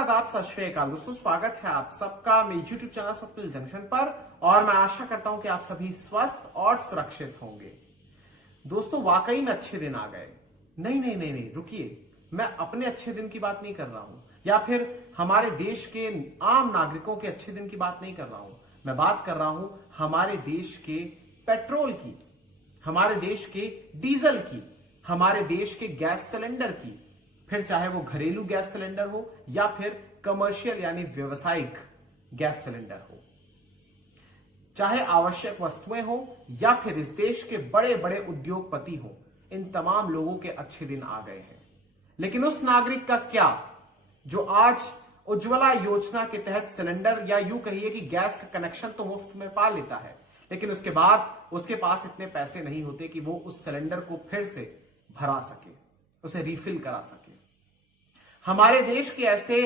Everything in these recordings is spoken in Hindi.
आदाब, सत श्री अकाल दोस्तों, स्वागत है आप सबका मेरे YouTube चैनल स्वप्निल जंक्शन पर। और मैं आशा करता हूं कि आप सभी स्वस्थ और सुरक्षित होंगे। दोस्तों, वाकई में अच्छे दिन आ गए। नहीं नहीं नहीं नहीं, रुकिए, मैं अपने अच्छे दिन की बात नहीं कर रहा हूं या फिर हमारे देश के आम नागरिकों के अच्छे दिन की बात नहीं कर रहा हूं। मैं बात कर रहा हूं हमारे देश के पेट्रोल की, हमारे देश के डीजल की, हमारे देश के गैस सिलेंडर की। फिर चाहे वो घरेलू गैस सिलेंडर हो या फिर कमर्शियल यानी व्यावसायिक गैस सिलेंडर हो, चाहे आवश्यक वस्तुएं हो या फिर इस देश के बड़े बड़े उद्योगपति हो, इन तमाम लोगों के अच्छे दिन आ गए हैं। लेकिन उस नागरिक का क्या जो आज उज्ज्वला योजना के तहत सिलेंडर या यूं कहिए कि गैस का कनेक्शन तो मुफ्त में पा लेता है, लेकिन उसके बाद उसके पास इतने पैसे नहीं होते कि वो उस सिलेंडर को फिर से भरा सके, उसे रिफिल करा सके। हमारे देश के ऐसे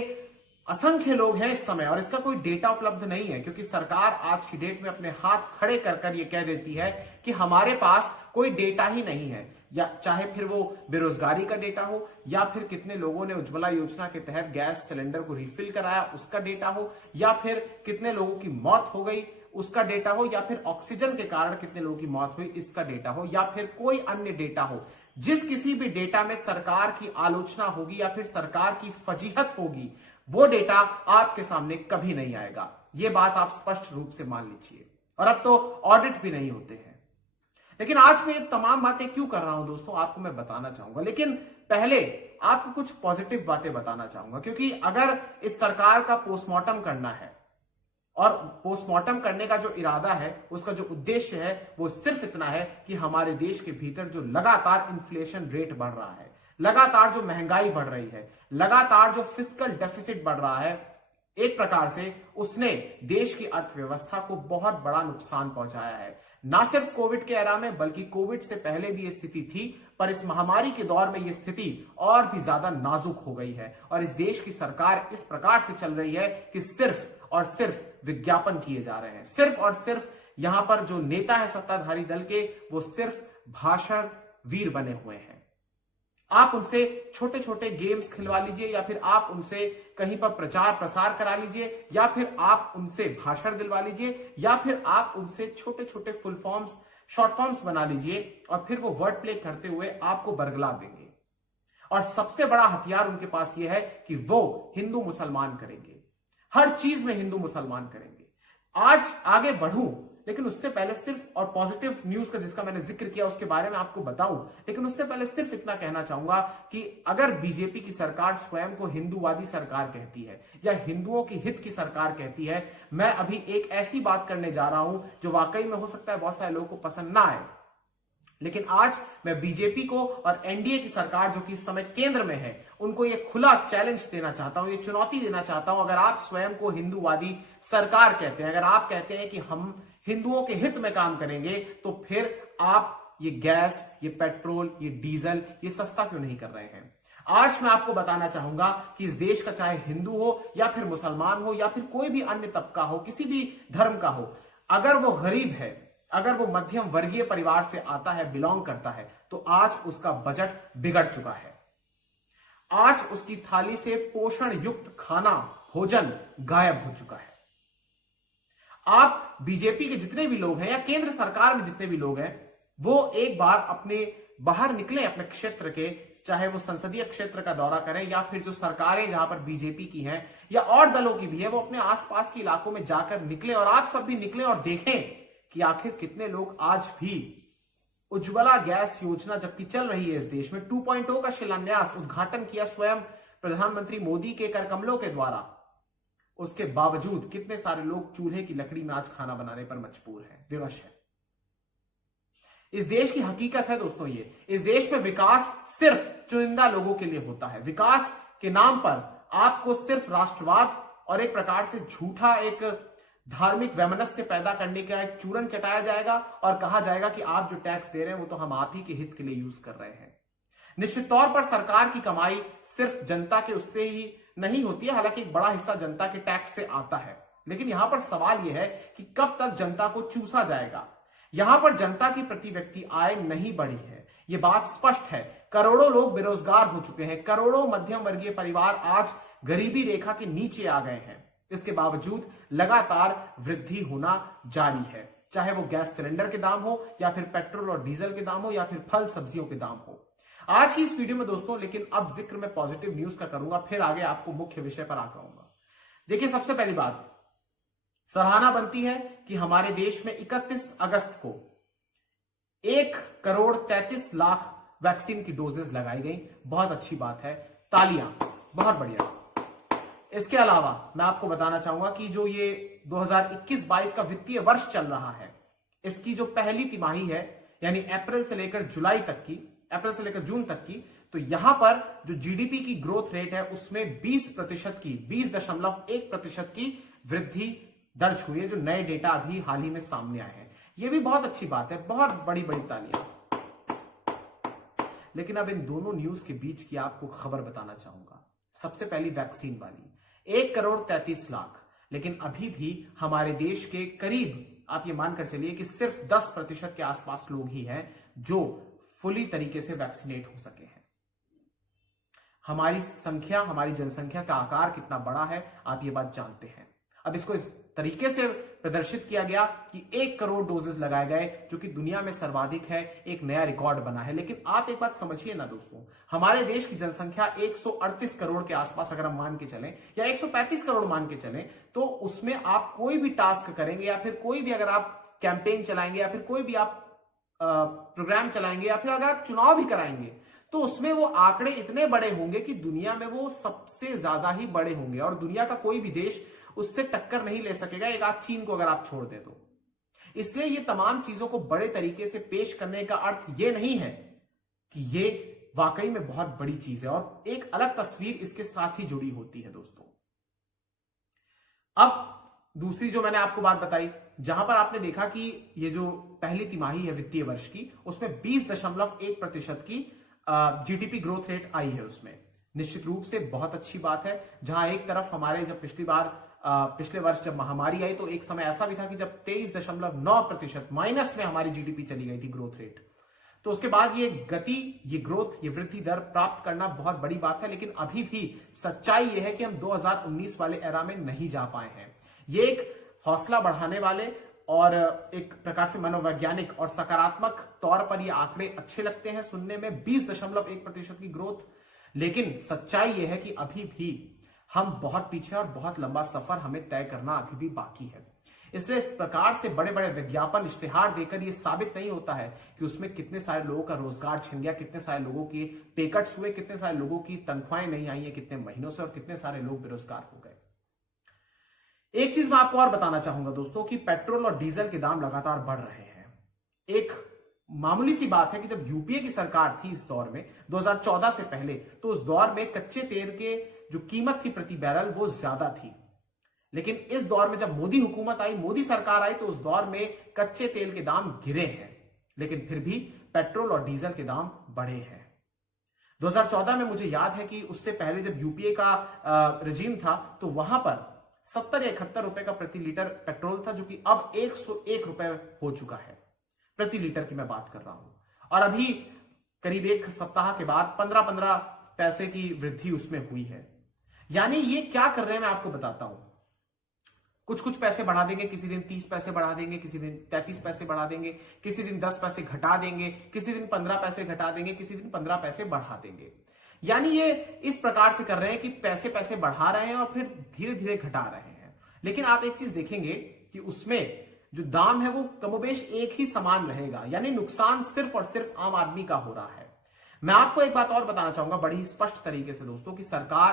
असंख्य लोग हैं इस समय, और इसका कोई डेटा उपलब्ध नहीं है क्योंकि सरकार आज की डेट में अपने हाथ खड़े कर कर यह कह देती है कि हमारे पास कोई डेटा ही नहीं है। या चाहे फिर वो बेरोजगारी का डेटा हो, या फिर कितने लोगों ने उज्ज्वला योजना के तहत गैस सिलेंडर को रिफिल कराया उसका डेटा हो, या फिर कितने लोगों की मौत हो गई उसका डेटा हो, या फिर ऑक्सीजन के कारण कितने लोगों की मौत हुई इसका डेटा हो, या फिर कोई अन्य डेटा हो। जिस किसी भी डेटा में सरकार की आलोचना होगी या फिर सरकार की फजीहत होगी, वो डेटा आपके सामने कभी नहीं आएगा। यह बात आप स्पष्ट रूप से मान लीजिए। और अब तो ऑडिट भी नहीं होते हैं। लेकिन आज मैं ये तमाम बातें क्यों कर रहा हूं दोस्तों, आपको मैं बताना चाहूंगा। लेकिन पहले आपको कुछ पॉजिटिव बातें बताना चाहूंगा, क्योंकि अगर इस सरकार का पोस्टमार्टम करना है, और पोस्टमार्टम करने का जो इरादा है, उसका जो उद्देश्य है, वो सिर्फ इतना है कि हमारे देश के भीतर जो लगातार इन्फ्लेशन रेट बढ़ रहा है, लगातार जो महंगाई बढ़ रही है, लगातार जो फिस्कल डेफिसिट बढ़ रहा है, एक प्रकार से उसने देश की अर्थव्यवस्था को बहुत बड़ा नुकसान पहुंचाया है। ना सिर्फ कोविड के एरा में, बल्कि कोविड से पहले भी ये स्थिति थी, पर इस महामारी के दौर में ये स्थिति और भी ज्यादा नाजुक हो गई है। और इस देश की सरकार इस प्रकार से चल रही है कि सिर्फ और सिर्फ विज्ञापन किए जा रहे हैं। सिर्फ और सिर्फ यहां पर जो नेता है सत्ताधारी दल के, वो सिर्फ भाषण वीर बने हुए हैं। आप उनसे छोटे छोटे गेम्स खिलवा लीजिए, या फिर आप उनसे कहीं पर प्रचार प्रसार करा लीजिए, या फिर आप उनसे भाषण दिलवा लीजिए, या फिर आप उनसे छोटे छोटे फुल फॉर्म्स, शॉर्ट फॉर्म्स बना लीजिए, और फिर वो वर्ड प्ले करते हुए आपको बरगला देंगे। और सबसे बड़ा हथियार उनके पास यह है कि वो हिंदू मुसलमान करेंगे, हर चीज में हिंदू मुसलमान करेंगे। आज आगे बढ़ूं, लेकिन उससे पहले सिर्फ, और पॉजिटिव न्यूज का जिसका मैंने जिक्र किया उसके बारे में आपको बताऊं, लेकिन उससे पहले सिर्फ इतना कहना चाहूंगा कि अगर बीजेपी की सरकार स्वयं को हिंदूवादी सरकार कहती है या हिंदुओं की हित की सरकार कहती है, मैं अभी एक ऐसी बात करने जा रहा हूं जो वाकई में हो सकता है बहुत सारे लोगों को पसंद ना आए, लेकिन आज मैं बीजेपी को और एनडीए की सरकार जो कि इस समय केंद्र में है, उनको यह खुला चैलेंज देना चाहता हूं, ये चुनौती देना चाहता हूं। अगर आप स्वयं को हिंदूवादी सरकार कहते हैं, अगर आप कहते हैं कि हम हिंदुओं के हित में काम करेंगे, तो फिर आप ये गैस, ये पेट्रोल, ये डीजल, ये सस्ता क्यों नहीं कर रहे हैं? आज मैं आपको बताना चाहूंगा कि इस देश का चाहे हिंदू हो या फिर मुसलमान हो या फिर कोई भी अन्य तबका हो, किसी भी धर्म का हो, अगर वो गरीब है, अगर वो मध्यम वर्गीय परिवार से आता है, बिलोंग करता है, तो आज उसका बजट बिगड़ चुका है। आज उसकी थाली से पोषण युक्त खाना, भोजन गायब हो चुका है। आप बीजेपी के जितने भी लोग हैं या केंद्र सरकार में जितने भी लोग हैं, वो एक बार अपने बाहर निकले, अपने क्षेत्र के, चाहे वो संसदीय क्षेत्र का दौरा करें या फिर जो सरकारें जहां पर बीजेपी की हैं या और दलों की भी है, वो अपने आसपास के इलाकों में जाकर निकले, और आप सब भी निकले और देखें कि आखिर कितने लोग आज भी उज्ज्वला गैस योजना जबकि चल रही है इस देश में, 2.0 का शिलान्यास, उद्घाटन किया स्वयं प्रधानमंत्री मोदी के कर कमलों के द्वारा, उसके बावजूद कितने सारे लोग चूल्हे की लकड़ी में आज खाना बनाने पर मजबूर हैं, विवश है। इस देश की हकीकत है दोस्तों ये। इस देश में विकास सिर्फ चुनिंदा लोगों के लिए होता है। विकास के नाम पर आपको सिर्फ राष्ट्रवाद और एक प्रकार से झूठा एक धार्मिक वैमनस्य पैदा करने का एक चूरन चटाया जाएगा, और कहा जाएगा कि आप जो टैक्स दे रहे हैं वो तो हम आप ही के हित के लिए यूज कर रहे हैं। निश्चित तौर पर सरकार की कमाई सिर्फ जनता के उससे ही नहीं होती है, हालांकि एक बड़ा हिस्सा जनता के टैक्स से आता है, लेकिन यहां पर सवाल यह है कि कब तक जनता को चूसा जाएगा। यहां पर जनता की प्रति व्यक्ति आय नहीं बढ़ी है, ये बात स्पष्ट है। करोड़ों लोग बेरोजगार हो चुके हैं, करोड़ों मध्यम वर्गीय परिवार आज गरीबी रेखा के नीचे आ गए हैं। इसके बावजूद लगातार वृद्धि होना जारी है, चाहे वो गैस सिलेंडर के दाम हो या फिर पेट्रोल और डीजल के दाम हो या फिर फल सब्जियों के दाम हो। आज की इस वीडियो में दोस्तों लेकिन अब जिक्र मैं पॉजिटिव न्यूज का करूंगा, फिर आगे आपको मुख्य विषय पर आकर आऊंगा। देखिए, सबसे पहली बात, सराहना बनती है कि हमारे देश में 31 अगस्त को 1,33,00,000 वैक्सीन की डोजेस लगाई गई। बहुत अच्छी बात है, तालियां, बहुत बढ़िया। इसके अलावा मैं आपको बताना चाहूंगा कि जो ये 2021-22 का वित्तीय वर्ष चल रहा है, इसकी जो पहली तिमाही है यानी अप्रैल से लेकर जून तक की, तो यहां पर जो जीडीपी की ग्रोथ रेट है उसमें 20.1% की वृद्धि दर्ज हुई है, जो नए डेटा अभी हाल ही में सामने आए हैं। यह भी बहुत अच्छी बात है, बहुत बड़ी बड़ी तालियां। लेकिन अब इन दोनों न्यूज के बीच की आपको खबर बताना चाहूंगा। सबसे पहली वैक्सीन वाली, 1,33,00,000, लेकिन अभी भी हमारे देश के करीब आप ये मानकर चलिए कि सिर्फ 10% के आसपास लोग ही हैं जो फुली तरीके से वैक्सीनेट हो सके हैं। हमारी जनसंख्या का आकार कितना बड़ा है आप ये बात जानते हैं। अब इसको इस तरीके से प्रदर्शित किया गया कि 1 करोड़ डोजेस लगाए गए, जो कि दुनिया में सर्वाधिक है, एक नया रिकॉर्ड बना है। लेकिन आप एक बात समझिए ना दोस्तों, हमारे देश की जनसंख्या 138 करोड़ के आसपास अगर हम मान के चलें या 135 करोड़ मान के चलें, तो उसमें आप कोई भी टास्क करेंगे या फिर कोई भी अगर आप कैंपेन चलाएंगे या फिर कोई भी आप प्रोग्राम चलाएंगे या फिर अगर आप चुनाव भी कराएंगे, तो उसमें वो आंकड़े इतने बड़े होंगे कि दुनिया में वो सबसे ज्यादा ही बड़े होंगे और दुनिया का कोई भी देश उससे टक्कर नहीं ले सकेगा, एक आध चीन को अगर आप छोड़ दे तो। इसलिए ये तमाम चीजों को बड़े तरीके से पेश करने का अर्थ ये नहीं है कि ये वाकई में बहुत बड़ी चीज है, और एक अलग तस्वीर इसके साथ ही जुड़ी होती है दोस्तों। अब दूसरी जो मैंने आपको बात बताई, जहां पर आपने देखा कि ये जो पहली तिमाही है वित्तीय वर्ष की, उसमें 20.1% की जीडीपी ग्रोथ रेट आई है। उसमें निश्चित रूप से बहुत अच्छी बात है। जहां एक तरफ हमारे जब पिछले वर्ष जब महामारी आई, तो एक समय ऐसा भी था कि जब 23.9% माइनस में हमारी जीडीपी चली गई थी ग्रोथ रेट। तो उसके बाद ये ग्रोथ, ये वृद्धि दर प्राप्त करना बहुत बड़ी बात है। लेकिन अभी भी सच्चाई ये है कि हम 2019 वाले एरा में नहीं जा पाए हैं। ये एक हौसला बढ़ाने वाले और एक प्रकार से मनोवैज्ञानिक और सकारात्मक तौर पर ये आंकड़े अच्छे लगते हैं सुनने में, 20.1% की ग्रोथ। लेकिन सच्चाई यह है कि अभी भी हम बहुत पीछे और बहुत लंबा सफर हमें तय करना अभी भी बाकी है। इसलिए इस प्रकार से बड़े बड़े विज्ञापन, इश्तिहार देकर यह साबित नहीं होता है कि उसमें कितने सारे लोगों का रोजगार छिन गया, कितने सारे लोगों के पे कट्स हुए, कितने सारे लोगों की तनख्वाहें नहीं आई है कितने महीनों से, और कितने सारे लोग बेरोजगार हो गए। एक चीज मैं आपको और बताना चाहूंगा दोस्तों कि पेट्रोल और डीजल के दाम लगातार बढ़ रहे हैं। एक मामूली सी बात है कि जब यूपीए की सरकार थी इस दौर में 2014 से पहले, तो उस दौर में कच्चे तेल के जो कीमत थी प्रति बैरल वो ज्यादा थी। लेकिन इस दौर में जब मोदी हुकूमत आई, मोदी सरकार आई, तो उस दौर में कच्चे तेल के दाम गिरे हैं, लेकिन फिर भी पेट्रोल और डीजल के दाम बढ़े हैं। 2014 में मुझे याद है कि उससे पहले जब यूपीए का रजीम था, तो वहां पर 70 या 71 रुपए का प्रति लीटर पेट्रोल था, जो कि अब 101 रुपए हो चुका है। प्रति लीटर की मैं बात कर रहा हूं। और अभी करीब एक सप्ताह के बाद 15-15 पैसे की वृद्धि उसमें हुई है। यानी ये क्या कर रहे हैं मैं आपको बताता हूं। कुछ पैसे बढ़ा देंगे, किसी दिन 30 पैसे बढ़ा देंगे, किसी दिन 33 पैसे बढ़ा देंगे, किसी दिन 10 पैसे घटा देंगे, किसी दिन 15 पैसे घटा देंगे, किसी दिन 15 पैसे बढ़ा देंगे। यानी ये इस प्रकार से कर रहे हैं कि पैसे बढ़ा रहे हैं और फिर धीरे धीरे घटा रहे हैं। लेकिन आप एक चीज देखेंगे कि उसमें जो दाम है वो कमोबेश एक ही समान रहेगा, यानी नुकसान सिर्फ और सिर्फ आम आदमी का हो रहा है। मैं आपको एक बात और बताना चाहूंगा बड़ी स्पष्ट तरीके से दोस्तों, कि सरकार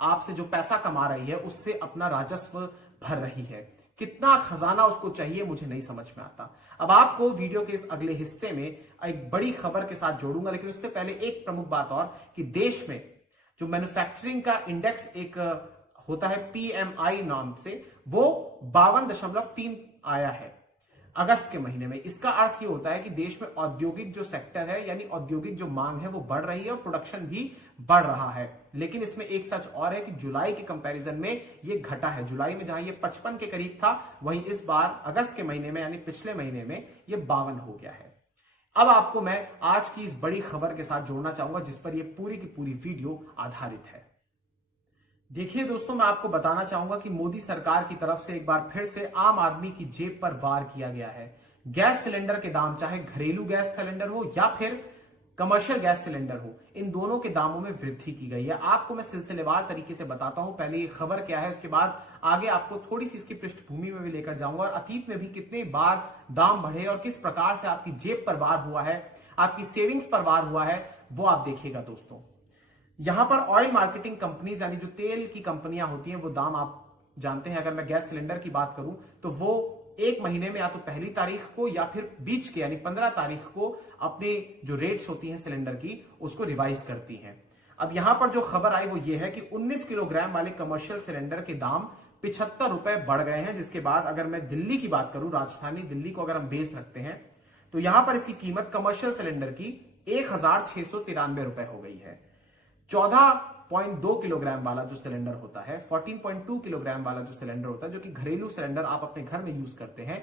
आपसे जो पैसा कमा रही है उससे अपना राजस्व भर रही है। कितना खजाना उसको चाहिए मुझे नहीं समझ में आता। अब आपको वीडियो के इस अगले हिस्से में एक बड़ी खबर के साथ जोड़ूंगा, लेकिन उससे पहले एक प्रमुख बात और, कि देश में जो मैन्युफैक्चरिंग का इंडेक्स एक होता है PMI नाम से, वो 52.3 आया है अगस्त के महीने में। इसका अर्थ ये होता है कि देश में औद्योगिक जो सेक्टर है, यानी औद्योगिक जो मांग है वो बढ़ रही है और प्रोडक्शन भी बढ़ रहा है। लेकिन इसमें एक सच और है कि जुलाई के कंपैरिजन में ये घटा है। जुलाई में जहां ये 55 के करीब था, वहीं इस बार अगस्त के महीने में यानी पिछले महीने में ये 52 हो गया है। अब आपको मैं आज की इस बड़ी खबर के साथ जोड़ना चाहूंगा जिस पर यह पूरी की पूरी वीडियो आधारित है। देखिए दोस्तों, मैं आपको बताना चाहूंगा कि मोदी सरकार की तरफ से एक बार फिर से आम आदमी की जेब पर वार किया गया है। गैस सिलेंडर के दाम, चाहे घरेलू गैस सिलेंडर हो या फिर कमर्शियल गैस सिलेंडर हो, इन दोनों के दामों में वृद्धि की गई है। आपको मैं सिलसिलेवार तरीके से बताता हूं। पहले ये खबर क्या है, उसके बाद आगे आपको थोड़ी सी इसकी पृष्ठभूमि में भी लेकर जाऊंगा और अतीत में भी कितने बार दाम बढ़े और किस प्रकार से आपकी जेब पर वार हुआ है, आपकी सेविंग्स पर वार हुआ है, वो आप देखिएगा दोस्तों। यहां पर ऑयल मार्केटिंग कंपनीज यानी जो तेल की कंपनियां होती हैं, वो दाम आप जानते हैं। अगर मैं गैस सिलेंडर की बात करूं तो वो एक महीने में या तो पहली तारीख को या फिर बीच के यानी 15 तारीख को अपने जो रेट्स होती हैं सिलेंडर की, उसको रिवाइज करती हैं। अब यहां पर जो खबर आई वो ये है कि 19 किलोग्राम वाले कमर्शियल सिलेंडर के दाम 75 रुपए बढ़ गए हैं। जिसके बाद अगर मैं दिल्ली की बात करूं, राजधानी दिल्ली को अगर हम बेस रखते हैं, तो यहां पर इसकी कीमत कमर्शियल सिलेंडर की 1693 रुपए हो गई है। 14.2 किलोग्राम वाला जो सिलेंडर होता है, 14.2 किलोग्राम वाला जो सिलेंडर होता है, जो कि घरेलू सिलेंडर आप अपने घर में यूज करते हैं,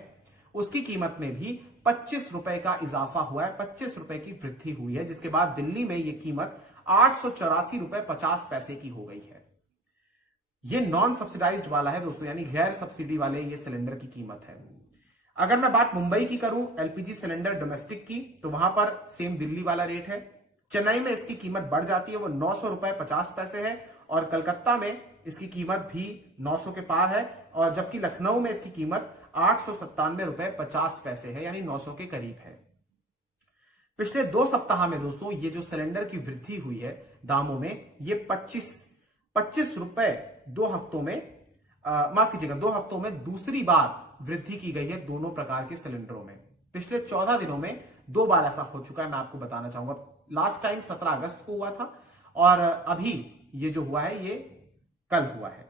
उसकी कीमत में भी 25 रुपए का इजाफा हुआ है, 25 रुपए की वृद्धि हुई है। जिसके बाद दिल्ली में यह कीमत 884 रुपए 50 पैसे की हो गई है। यह नॉन सब्सिडाइज्ड वाला है दोस्तों, यानी गैर सब्सिडी वाले ये सिलेंडर की कीमत है। अगर मैं बात मुंबई की करूं एलपीजी सिलेंडर डोमेस्टिक की, तो वहां पर सेम दिल्ली वाला रेट है। चेन्नई में इसकी कीमत बढ़ जाती है, वो 900 रुपए 50 पैसे है, और कलकत्ता में इसकी कीमत भी 900 के पार है, और जबकि लखनऊ में इसकी कीमत 897 रुपए 50 पैसे है, यानी 900 के करीब है। पिछले 2 सप्ताह में दोस्तों ये जो सिलेंडर की वृद्धि हुई है दामों में, ये 25 रुपए 2 हफ्तों में, माफ कीजिएगा, 2 हफ्तों में दूसरी बार वृद्धि की गई है दोनों प्रकार के सिलेंडरों में। पिछले 14 दिनों में 2 बार ऐसा हो चुका है। मैं आपको बताना चाहूंगा, लास्ट टाइम 17 अगस्त को हुआ था, और अभी ये जो हुआ है ये कल हुआ है।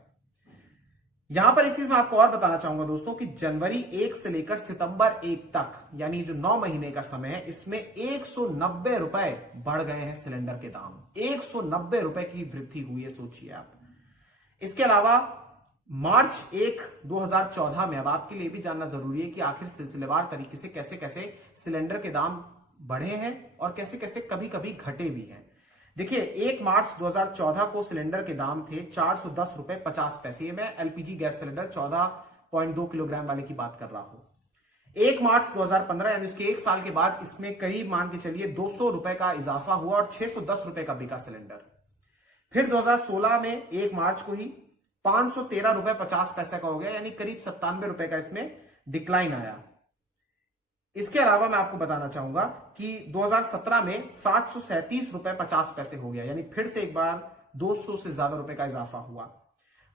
यहां पर एक चीज मैं आपको और बताना चाहूंगा दोस्तों कि जनवरी 1 से लेकर सितंबर 1 तक, यानी जो 9 महीने का समय है, इसमें 190 रुपए बढ़ गए हैं सिलेंडर के दाम। 190 रुपए की वृद्धि हुई है, सोचिए आप। इसके अलावा मार्च 1, 2014 में, अब आपके लिए भी जानना जरूरी है कि आखिर सिलसिलेवार तरीके से कैसे कैसे सिलेंडर के दाम बढ़े हैं और कैसे कैसे कभी कभी घटे भी हैं। देखिए, 1 मार्च 2014 को सिलेंडर के दाम थे 410 रुपए 50 पैसे। मैं एलपीजी गैस सिलेंडर 14.2 किलोग्राम वाले की बात कर रहा हूं। 1 मार्च 2015 यानी उसके 1 साल के बाद इसमें करीब मान के चलिए 200 रुपए का इजाफा हुआ और 610 रुपए का बिका सिलेंडर। फिर 2016 में 1 मार्च को ही 513 रुपए 50 पैसे का हो गया, यानी करीब 97 रुपए का इसमें डिक्लाइन आया। इसके अलावा मैं आपको बताना चाहूंगा कि 2017 में 737 रुपए 50 पैसे हो गया, यानी फिर से एक बार 200 से ज्यादा रुपए का इजाफा हुआ।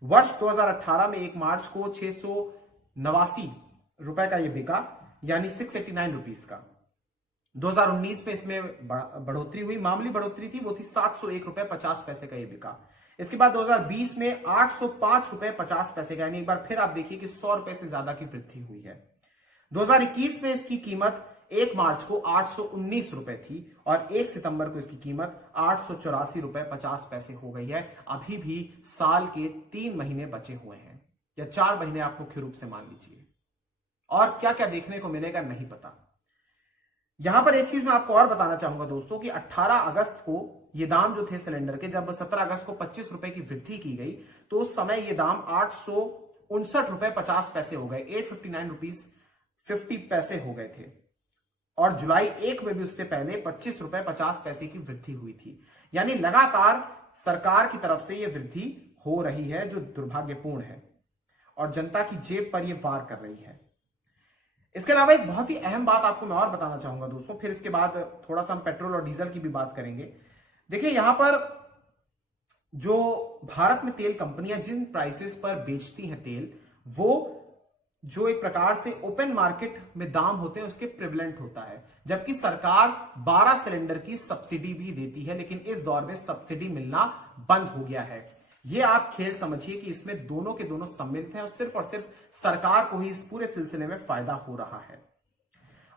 वर्ष 2018 में 1 मार्च को 689 रुपए का ये बिका, यानी 689 रुपीस का। 2019 में इसमें बढ़ोतरी हुई, मामूली बढ़ोतरी थी, वो थी 701 रुपए 50 पैसे का ये बिका। इसके बाद 2020 में 805 रुपए 50 पैसे का, यानी एक बार फिर आप देखिए कि 100 रुपए से ज्यादा की वृद्धि हुई है। 2021 में इसकी कीमत 1 मार्च को 819 रुपए थी और 1 सितंबर को इसकी कीमत 884 रुपए 50 पैसे हो गई है। अभी भी साल के 3 महीने बचे हुए हैं, या 4 महीने आप मुख्य रूप से मान लीजिए, और क्या क्या देखने को मिलेगा नहीं पता। यहां पर एक चीज मैं आपको और बताना चाहूंगा दोस्तों कि 18 अगस्त को ये दाम जो थे सिलेंडर के, जब 17 अगस्त को 25 रुपए की वृद्धि की गई, तो उस समय ये दाम 859 रुपए 50 पैसे हो गए, 859 रुपीज 50 पैसे हो गए थे। और जुलाई 1 में भी उससे पहले 25 रुपए 50 पैसे की वृद्धि हुई थी। यानी लगातार सरकार की तरफ से यह वृद्धि हो रही है, जो दुर्भाग्यपूर्ण है और जनता की जेब पर यह वार कर रही है। इसके अलावा एक बहुत ही अहम बात आपको मैं और बताना चाहूंगा दोस्तों, फिर इसके बाद थोड़ा सा हम पेट्रोल और डीजल की भी बात करेंगे। देखिए, यहां पर जो भारत में तेल कंपनियां जिन प्राइसेस पर बेचती हैं तेल, वो जो एक प्रकार से ओपन मार्केट में दाम होते हैं उसके प्रिवलेंट होता है, जबकि सरकार 12 सिलेंडर की सब्सिडी भी देती है, लेकिन इस दौर में सब्सिडी मिलना बंद हो गया है। ये आप खेल समझिए कि इसमें दोनों के दोनों सम्मिलित हैं और सिर्फ सरकार को ही इस पूरे सिलसिले में फायदा हो रहा है।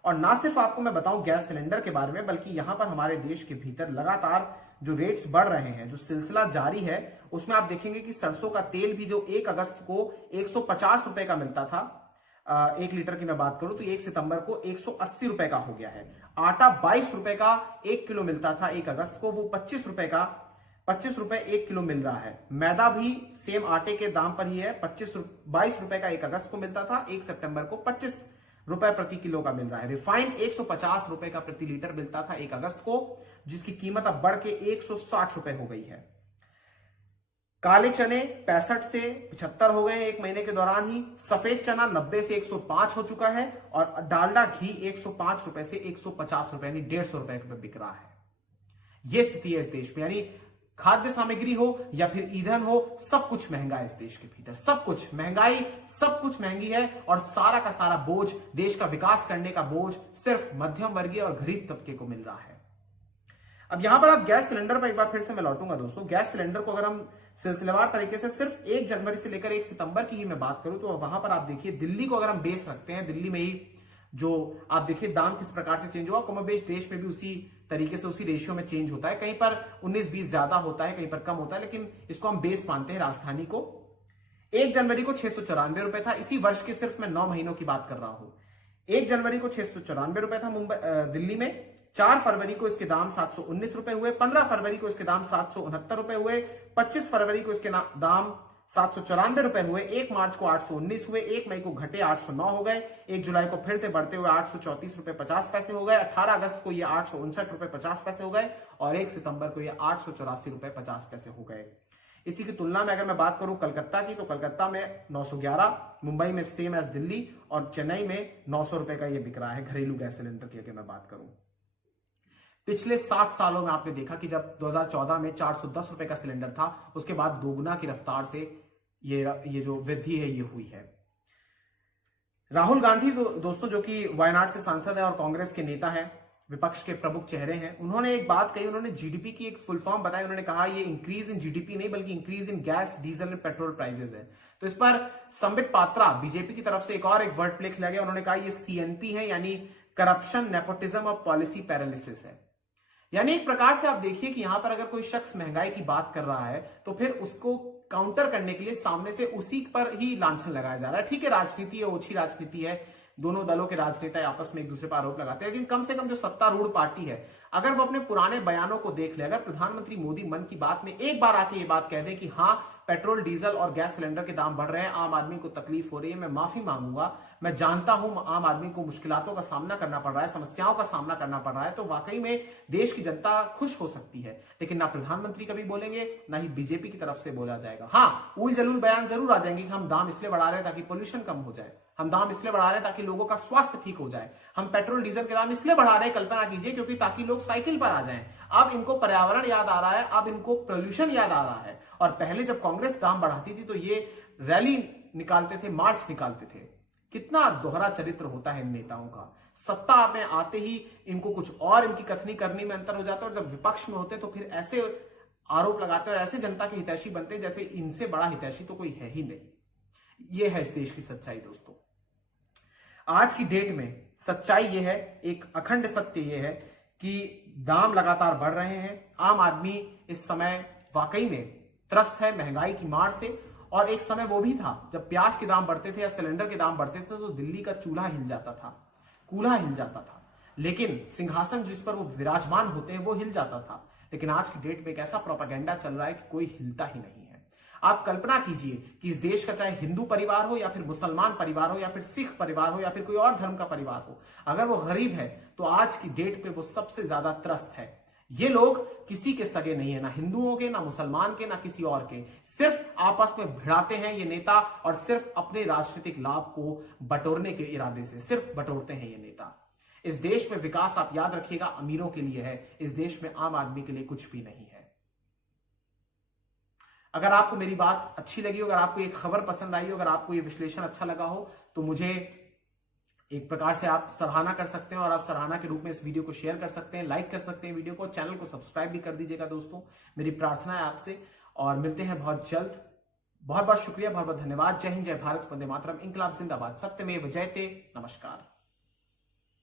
और ना सिर्फ आपको मैं बताऊं गैस सिलेंडर के बारे में, बल्कि यहां पर हमारे देश के भीतर लगातार जो रेट्स बढ़ रहे हैं, जो सिलसिला जारी है, उसमें आप देखेंगे कि सरसों का तेल भी जो 1 अगस्त को 150 रुपए का मिलता था, 1 लीटर की मैं बात करूं तो 1 सितंबर को 180 रुपए का हो गया है। आटा 22 रुपए का 1 किलो मिलता था 1 अगस्त को, वो 25 रुपए 1 किलो मिल रहा है। मैदा भी सेम आटे के दाम पर ही है, 22 रुपए का 1 अगस्त को मिलता था, 1 सितंबर को 25 रुपए प्रति किलो का मिल रहा है। रिफाइंड 150 रुपए का प्रति लीटर मिलता था 1 अगस्त को, जिसकी कीमत अब बढ़ के 160 रुपए हो गई है। काले चने 65 से 75 हो गए हैं 1 महीने के दौरान ही। सफेद चना 90 से 105 हो चुका है, और डालडा घी 105 रुपए से 150 रुपए यानी 150 रुपए पे बिक रहा है। यह स्थिति है इस देश में, यानी खाद्य सामग्री हो या फिर ईंधन हो, सब कुछ महंगा है इस देश के भीतर। सब कुछ महंगाई, सब कुछ महंगी है, और सारा का सारा बोझ, देश का विकास करने का बोझ सिर्फ मध्यम वर्गीय और गरीब तबके को मिल रहा है। अब यहां पर आप गैस सिलेंडर पर एक बार फिर से मैं लौटूंगा दोस्तों। गैस सिलेंडर को अगर हम सिलसिलेवार तरीके से सिर्फ 1 जनवरी से लेकर 1 सितंबर की ही मैं बात करूं, तो वहां पर आप देखिए दिल्ली को अगर हम बेस रखते हैं, दिल्ली में ही जो आप देखिए दाम किस प्रकार से चेंज हुआ, कमोबेश देश में भी उसी तरीके से उसी रेशियो में चेंज होता है। कहीं पर 19-20 ज्यादा होता है, कहीं पर कम होता है, लेकिन इसको हम बेस मानते हैं राजधानी को। 1 जनवरी को 694 रुपए था, इसी वर्ष के सिर्फ मैं 9 महीनों की बात कर रहा हूं। 1 जनवरी को 694 रुपए था दिल्ली में। 4 फरवरी को इसके दाम 719 रुपए हुए, 15 फरवरी को इसके दाम 769 रुपए हुए, 25 फरवरी को इसके दाम 794 रुपए हुए, 1 मार्च को 819 हुए, 1 मई को घटे 809 हो गए, 1 जुलाई को फिर से बढ़ते हुए 834 रुपए 50 पैसे हो गए, 18 अगस्त को ये 859 रुपए 50 पैसे हो गए, और 1 सितंबर को ये 884 रुपए 50 पैसे हो गए। इसी की तुलना में अगर मैं बात करूं कलकत्ता की, तो कलकत्ता में 911, मुंबई में सेम एज दिल्ली, और चेन्नई में 900 रुपए का ये बिक रहा है घरेलू गैस सिलेंडर की अगर मैं बात करूं। पिछले 7 सालों में आपने देखा कि जब 2014 में 410 रुपए का सिलेंडर था, उसके बाद दोगुना की रफ्तार से ये जो वृद्धि है ये हुई है। राहुल गांधी दोस्तों, जो कि वायनाड से सांसद है और कांग्रेस के नेता हैं, विपक्ष के प्रमुख चेहरे हैं, उन्होंने एक बात कही, उन्होंने जीडीपी की एक फुल फॉर्म बताई। उन्होंने कहा ये इंक्रीज इन जीडीपी नहीं बल्कि increase in gas, diesel and petrol prices है। तो इस पर संबित पात्रा बीजेपी की तरफ से एक वर्ड प्ले किया गया। उन्होंने कहा ये सीएनपी है, यानी करप्शन, नेपोटिज्म और पॉलिसी पैरालिसिस है। यानी एक प्रकार से आप देखिए कि यहां पर अगर कोई शख्स महंगाई की बात कर रहा है, तो फिर उसको काउंटर करने के लिए सामने से उसी पर ही लांछन लगाया जा रहा है। ठीक है, राजनीति है, ओछी राजनीति है, दोनों दलों के राजनेता आपस में एक दूसरे पर आरोप लगाते हैं, लेकिन कम से कम जो सत्तारूढ़ पार्टी है, अगर वो अपने पुराने बयानों को देख ले, अगर प्रधानमंत्री मोदी मन की बात में एक बार आके ये बात कह दे कि हाँ पेट्रोल, डीजल और गैस सिलेंडर के दाम बढ़ रहे हैं, आम आदमी को तकलीफ हो रही है, मैं माफी मांगूंगा, मैं जानता हूं आम आदमी को मुश्किलों का सामना करना पड़ रहा है, समस्याओं का सामना करना पड़ रहा है, तो वाकई में देश की जनता खुश हो सकती है। लेकिन ना प्रधानमंत्री कभी बोलेंगे, ना ही बीजेपी की तरफ से बोला जाएगा। हाँ, उल जलूल बयान जरूर आ जाएंगे कि हम दाम इसलिए बढ़ा रहे हैं ताकि पोल्यूशन कम हो जाए, हम दाम इसलिए बढ़ा रहे हैं ताकि लोगों का स्वास्थ्य ठीक हो जाए, हम पेट्रोल डीजल के दाम इसलिए बढ़ा रहे हैं, कल्पना कीजिए, क्योंकि ताकि लोग साइकिल पर आ जाएं। अब इनको पर्यावरण याद आ रहा है, अब इनको पोल्यूशन याद आ रहा है। और पहले जब कांग्रेस दाम बढ़ाती थी तो ये रैली निकालते थे, मार्च निकालते थे। कितना दोहरा चरित्र होता है इन नेताओं का। सत्ता में आते ही इनको कुछ और इनकी कथनी करनी में अंतर हो जाता है, और जब विपक्ष में होते तो फिर ऐसे आरोप लगाते और ऐसे जनता के हितैषी बनते जैसे इनसे बड़ा हितैषी तो कोई है ही नहीं। ये है इस देश की सच्चाई दोस्तों। आज की डेट में सच्चाई ये है, एक अखंड सत्य ये है कि दाम लगातार बढ़ रहे हैं। आम आदमी इस समय वाकई में त्रस्त है महंगाई की मार से। और एक समय वो भी था जब प्याज के दाम बढ़ते थे या सिलेंडर के दाम बढ़ते थे तो दिल्ली का चूल्हा हिल जाता था, कूल्हा हिल जाता था, लेकिन सिंहासन जिस पर वो विराजमान होते हैं वो हिल जाता था। लेकिन आज की डेट में एक ऐसा प्रोपेगेंडा चल रहा है कि कोई हिलता ही नहीं है। आप कल्पना कीजिए कि इस देश का चाहे हिंदू परिवार हो या फिर मुसलमान परिवार हो या फिर सिख परिवार हो या फिर कोई और धर्म का परिवार हो, अगर वो गरीब है तो आज की डेट पे वो सबसे ज्यादा त्रस्त है। ये लोग किसी के सगे नहीं है, ना हिंदुओं के, ना मुसलमान के, ना किसी और के। सिर्फ आपस में भिड़ाते हैं ये नेता और सिर्फ अपने राजनीतिक लाभ को बटोरने के इरादे से सिर्फ बटोरते हैं ये नेता। इस देश में विकास आप याद रखिएगा अमीरों के लिए है, इस देश में आम आदमी के लिए कुछ भी नहीं है। अगर आपको मेरी बात अच्छी लगी, अगर आपको एक खबर पसंद आई, अगर आपको ये विश्लेषण अच्छा लगा हो, तो मुझे एक प्रकार से आप सराहना कर सकते हैं और आप सराहना के रूप में इस वीडियो को शेयर कर सकते हैं, लाइक कर सकते हैं वीडियो को, चैनल को सब्सक्राइब भी कर दीजिएगा दोस्तों। मेरी प्रार्थना है आपसे, और मिलते हैं बहुत जल्द। बहुत बहुत शुक्रिया, बहुत बहुत धन्यवाद। जय हिंद, जय भारत, वंदे मातरम, इंकलाब जिंदाबाद, सत्यमेव जयते। नमस्कार।